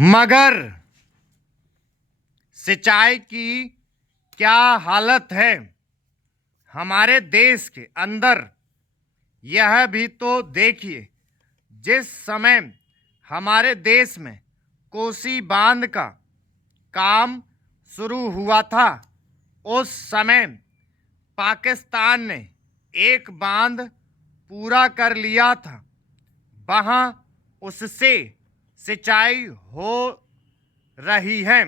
मगर सिंचाई की क्या हालत है हमारे देश के अंदर, यह भी तो देखिए। जिस समय हमारे देश में कोसी बांध का काम शुरू हुआ था, उस समय पाकिस्तान ने एक बांध पूरा कर लिया था। वहाँ उससे सिंचाई हो रही है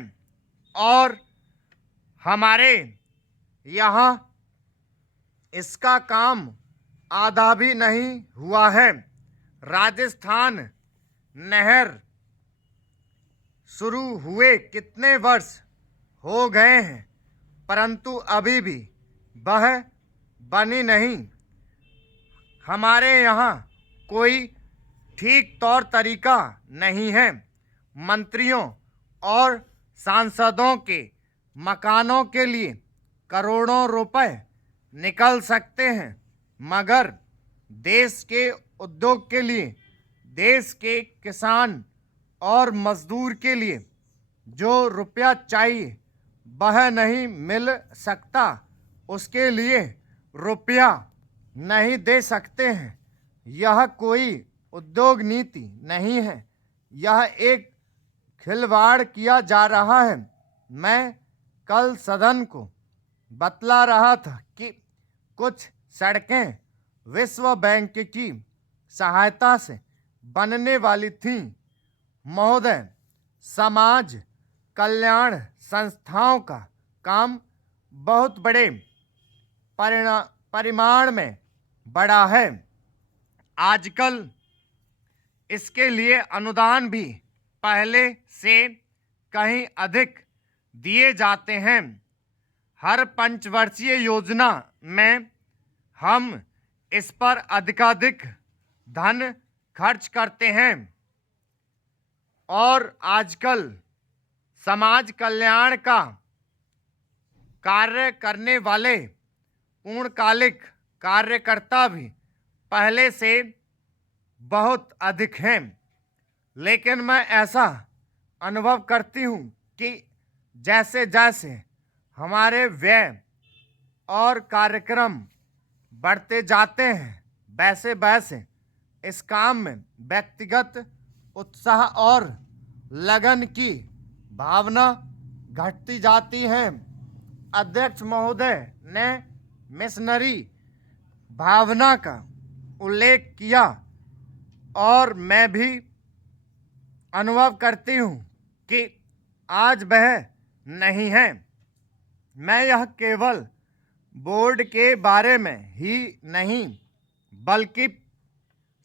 और हमारे यहाँ इसका काम आधा भी नहीं हुआ है। राजस्थान नहर शुरू हुए कितने वर्ष हो गए हैं, परंतु अभी भी वह बनी नहीं। हमारे यहाँ कोई ठीक तौर तरीका नहीं है। मंत्रियों और सांसदों के मकानों के लिए करोड़ों रुपए निकल सकते हैं, मगर देश के उद्योग के लिए, देश के किसान और मजदूर के लिए जो रुपया चाहिए वह नहीं मिल सकता। उसके लिए रुपया नहीं दे सकते हैं। यह कोई उद्योग नीति नहीं है, यह एक खिलवाड़ किया जा रहा है। मैं कल सदन को बतला रहा था कि कुछ सड़कें विश्व बैंक की सहायता से बनने वाली थीं। महोदय, समाज कल्याण संस्थाओं का काम बहुत बड़े परिमाण में बढ़ा है। आजकल इसके लिए अनुदान भी पहले से कहीं अधिक दिए जाते हैं। हर पंचवर्षीय योजना में हम इस पर अधिकाधिक धन खर्च करते हैं और आजकल समाज कल्याण का कार्य करने वाले पूर्णकालिक कार्यकर्ता भी पहले से बहुत अधिक हैं। लेकिन मैं ऐसा अनुभव करती हूँ कि जैसे जैसे हमारे व्यय और कार्यक्रम बढ़ते जाते हैं, वैसे वैसे इस काम में व्यक्तिगत उत्साह और लगन की भावना घटती जाती है। अध्यक्ष महोदय ने मिशनरी भावना का उल्लेख किया और मैं भी अनुभव करती हूँ कि आज वह नहीं है। मैं यह केवल बोर्ड के बारे में ही नहीं, बल्कि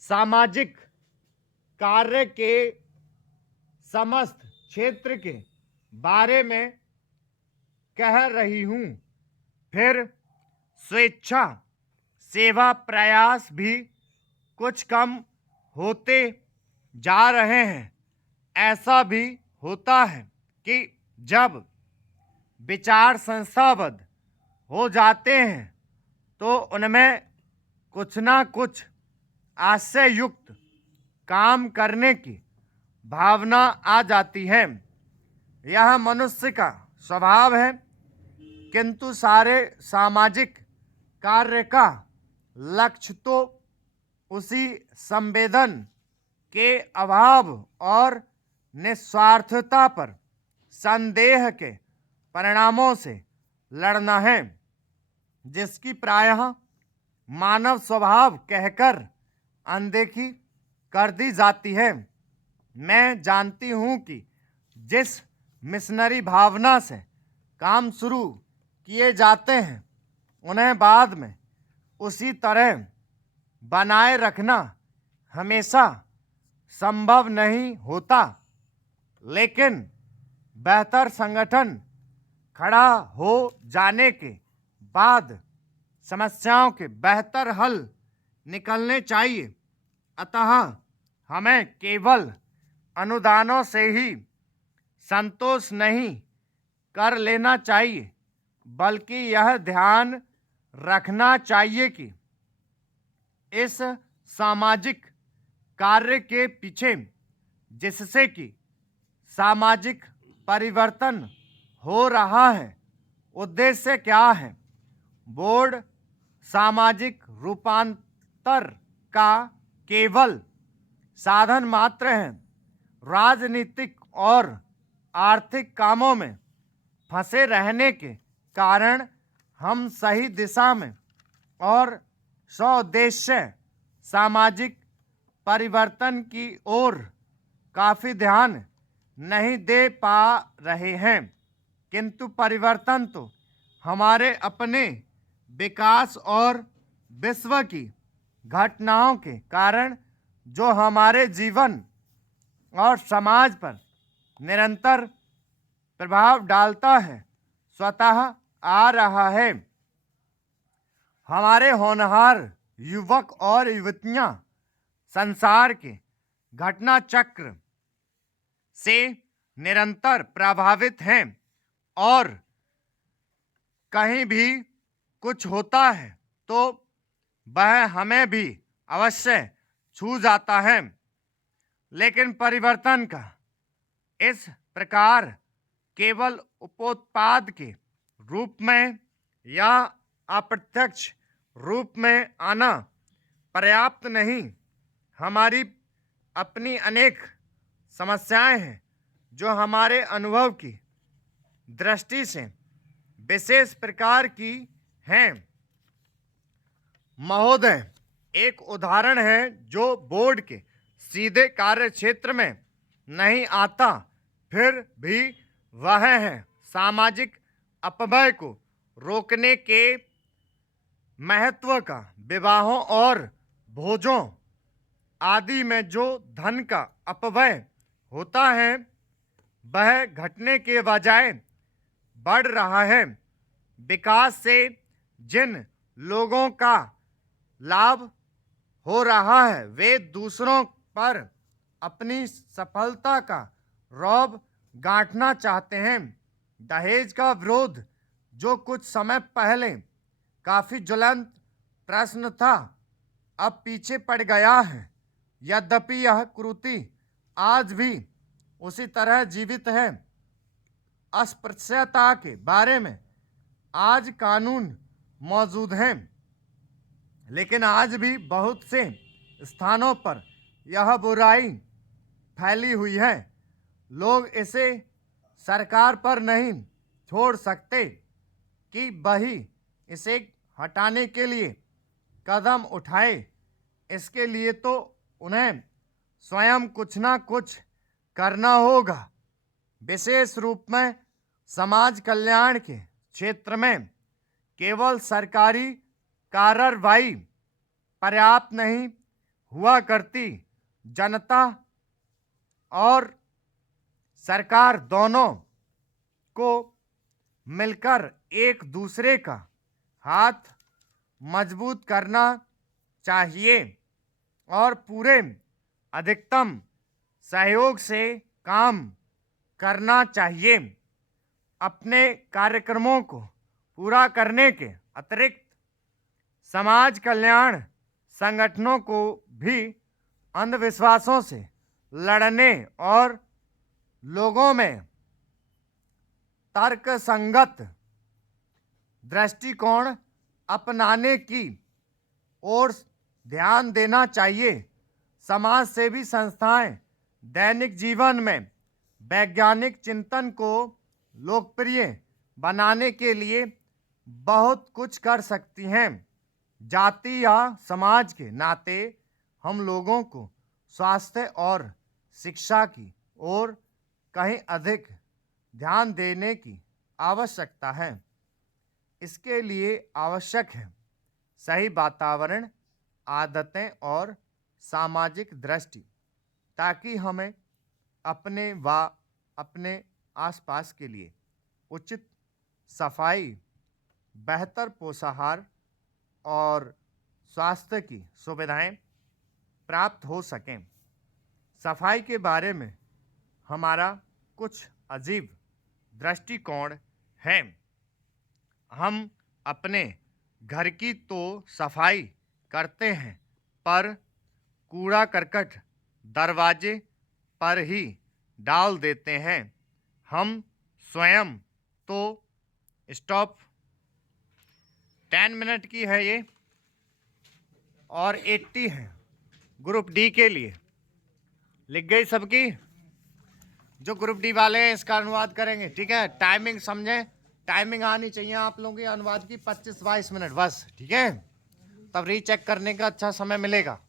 सामाजिक कार्य के समस्त क्षेत्र के बारे में कह रही हूँ। फिर स्वेच्छा सेवा प्रयास भी कुछ कम होते जा रहे हैं। ऐसा भी होता है कि जब विचार संस्थाबद्ध हो जाते हैं तो उनमें कुछ ना कुछ आशय युक्त काम करने की भावना आ जाती है। यह मनुष्य का स्वभाव है, किंतु सारे सामाजिक कार्य का लक्ष्य तो उसी संवेदन के अभाव और निस्वार्थता पर संदेह के परिणामों से लड़ना है, जिसकी प्रायः मानव स्वभाव कहकर अनदेखी कर दी जाती है। मैं जानती हूँ कि जिस मिशनरी भावना से काम शुरू किए जाते हैं, उन्हें बाद में उसी तरह बनाए रखना हमेशा संभव नहीं होता, लेकिन बेहतर संगठन खड़ा हो जाने के बाद समस्याओं के बेहतर हल निकलने चाहिए। अतः हमें केवल अनुदानों से ही संतोष नहीं कर लेना चाहिए, बल्कि यह ध्यान रखना चाहिए कि इस सामाजिक कार्य के पीछे जिससे कि सामाजिक परिवर्तन हो रहा है। उद्देश्य क्या है? बोर्ड सामाजिक रूपांतर का केवल साधन मात्र है। राजनीतिक और आर्थिक कामों में फंसे रहने के कारण हम सही दिशा में और स्वउद्देश्य सामाजिक परिवर्तन की ओर काफ़ी ध्यान नहीं दे पा रहे हैं। किंतु परिवर्तन तो हमारे अपने विकास और विश्व की घटनाओं के कारण जो हमारे जीवन और समाज पर निरंतर प्रभाव डालता है, स्वतः आ रहा है। हमारे होनहार युवक और युवतियां संसार के घटना चक्र से निरंतर प्रभावित हैं और कहीं भी कुछ होता है तो वह हमें भी अवश्य छू जाता है। लेकिन परिवर्तन का इस प्रकार केवल उपोत्पाद के रूप में या अप्रत्यक्ष रूप में आना पर्याप्त नहीं। हमारी अपनी अनेक समस्याएं हैं जो हमारे अनुभव की दृष्टि से विशेष प्रकार की हैं। महोदय, एक उदाहरण है जो बोर्ड के सीधे कार्य क्षेत्र में नहीं आता, फिर भी वह है सामाजिक अपव्यय को रोकने के महत्व का। विवाहों और भोजों आदि में जो धन का अपव्यय होता है वह घटने के बजाय बढ़ रहा है। विकास से जिन लोगों का लाभ हो रहा है वे दूसरों पर अपनी सफलता का रौब गांठना चाहते हैं। दहेज का विरोध, जो कुछ समय पहले काफ़ी ज्वलंत प्रश्न था, अब पीछे पड़ गया है। यद्यपि यह कुरीति आज भी उसी तरह जीवित है। अस्पृश्यता के बारे में आज कानून मौजूद हैं, लेकिन आज भी बहुत से स्थानों पर यह बुराई फैली हुई है। लोग इसे सरकार पर नहीं छोड़ सकते कि वही इसे हटाने के लिए कदम उठाए। इसके लिए तो उन्हें स्वयं कुछ ना कुछ करना होगा। विशेष रूप में समाज कल्याण के क्षेत्र में केवल सरकारी कार्रवाई पर्याप्त नहीं हुआ करती। जनता और सरकार दोनों को मिलकर एक दूसरे का हाथ मजबूत करना चाहिए और पूरे अधिकतम सहयोग से काम करना चाहिए। अपने कार्यक्रमों को पूरा करने के अतिरिक्त समाज कल्याण संगठनों को भी अंधविश्वासों से लड़ने और लोगों में तर्कसंगत दृष्टिकोण अपनाने की ओर ध्यान देना चाहिए। समाज सेवी संस्थाएं दैनिक जीवन में वैज्ञानिक चिंतन को लोकप्रिय बनाने के लिए बहुत कुछ कर सकती हैं। जाति या समाज के नाते हम लोगों को स्वास्थ्य और शिक्षा की ओर कहीं अधिक ध्यान देने की आवश्यकता है। इसके लिए आवश्यक है सही वातावरण, आदतें और सामाजिक दृष्टि, ताकि हमें अपने व अपने आसपास के लिए उचित सफाई, बेहतर पोषाहार और स्वास्थ्य की सुविधाएं प्राप्त हो सकें। सफाई के बारे में हमारा कुछ अजीब दृष्टिकोण है। हम अपने घर की तो सफाई करते हैं, पर कूड़ा करकट दरवाजे पर ही डाल देते हैं हम स्वयं। तो स्टॉप। 10 मिनट की है ये और 80 है ग्रुप डी के लिए। लिख गई सबकी? जो ग्रुप डी वाले हैं इसका अनुवाद करेंगे, ठीक है। टाइमिंग समझें, टाइमिंग आनी चाहिए आप लोगों की अनुवाद की 25-22 मिनट बस, ठीक है। तब रीचेक करने का अच्छा समय मिलेगा।